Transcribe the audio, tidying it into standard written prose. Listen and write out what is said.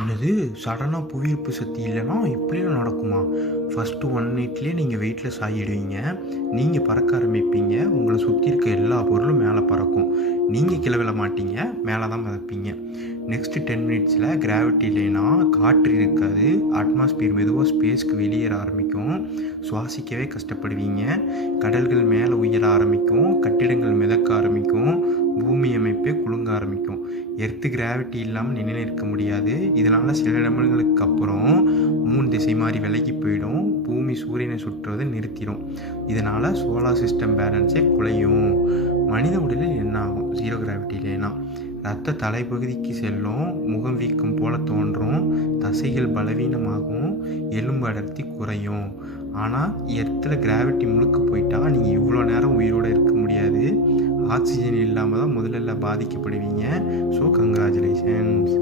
என்னது சடனாக புவியீர்ப்பு சக்தி இல்லைன்னா இப்படியும் நடக்குமா? ஃபஸ்ட்டு 1 மினிட்லேயே நீங்கள் வெயிட்லெஸ் ஆகிடுவீங்க. நீங்கள் பறக்க ஆரம்பிப்பீங்க. உங்களை சுற்றி இருக்க எல்லா பொருளும் மேலே பறக்கும். நீங்கள் கீழ விழ மாட்டீங்க, மேலே தான் மிதப்பீங்க. நெக்ஸ்ட்டு 10 மினிட்ஸில் கிராவிட்டி இல்லைன்னா காற்று இருக்காது. அட்மாஸ்பியர் மெதுவாக ஸ்பேஸ்க்கு வெளியேற ஆரம்பிக்கும். சுவாசிக்கவே கஷ்டப்படுவீங்க. கடல்கள் மேலே உயர ஆரம்பிக்கும். கட்டிடங்கள் மிதக்க ஆரம்பிக்கும். பூமி அமைப்பே குலுங்க ஆரம்பிக்கும். எர்த்து கிராவிட்டி இல்லாமல் நின்று இருக்க முடியாது. இதனால் சில நிமிடங்களுக்கு அப்புறம் 3 திசை மாறி விலகி போயிடும். பூமி சூரியனை சுற்றுவதை நிறுத்திடும். இதனால் சோலார் சிஸ்டம் பேலன்ஸே குலையும். மனித உடலில் என்ன ஆகும் ஜீரோ கிராவிட்டி இல்லைன்னா? ரத்த தலைப்பகுதிக்கு செல்லும். முகம் வீக்கம் போல தோன்றும். தசைகள் பலவீனமாகும். எலும்பு அடர்த்தி குறையும். ஆனால் எர்த்தில் கிராவிட்டி முழுக்க போயிட்டா நீங்கள் இவ்வளோ நேரம் உயிரோடு இருக்க முடியாது. ஆக்சிஜன் இல்லாமல் தான் முதல்ல பாதிக்கப்படுவீங்க. So congratulations.